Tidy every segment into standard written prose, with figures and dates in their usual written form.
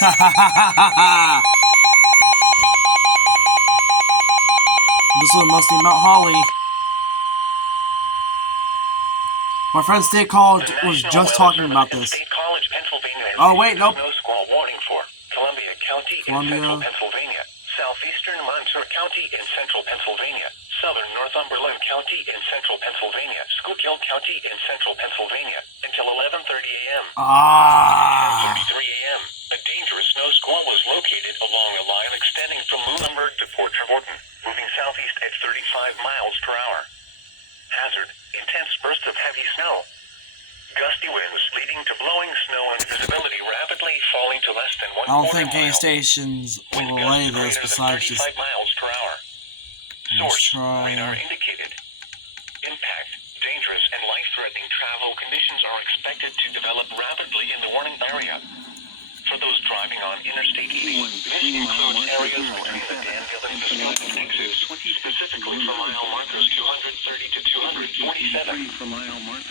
This one must be Mount Holly. My friend State College was just talking about this. Oh wait, nope. Snow squall warning for Columbia County in central Pennsylvania, southeastern Montour County in central Pennsylvania, southern Northumberland County in central Pennsylvania, Schuylkill County in central Pennsylvania, until 11:30 a.m. 10:33 a.m. A dangerous snow squall was located along a line extending from Muhlenberg to Port Trevorton, moving southeast at 35 miles per hour. Hazard: intense bursts of heavy snow. Gusty winds leading to blowing snow and visibility rapidly falling to less than 1/4 mile. I don't think any stations will relay this besides just 35 miles per hour. Source: radar indicated. Impact: dangerous and life-threatening travel conditions are expected to develop rapidly in the warning area. For those driving on Interstate 81, this includes areas between the Danville and Wisconsin exits, specifically for mile markers 230 to 247.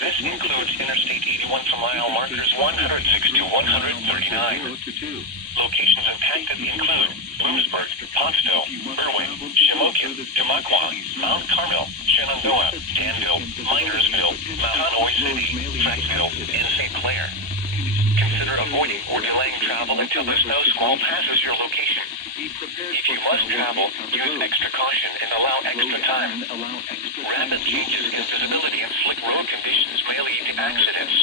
This includes Interstate 81 for mile markers 106 to 139. Locations impacted include Bloomsburg, Pottsville, Irwin, Shamokin, Tamaqua, Mount Carmel, Shenandoah, Danville, Minersville, Mount Hoy City, Frankville, and St. Clair. Consider avoiding or delaying travel until the snow squall passes your location. If you must travel, use extra caution and allow extra time. Rapid changes in visibility and slick road conditions may lead to accidents.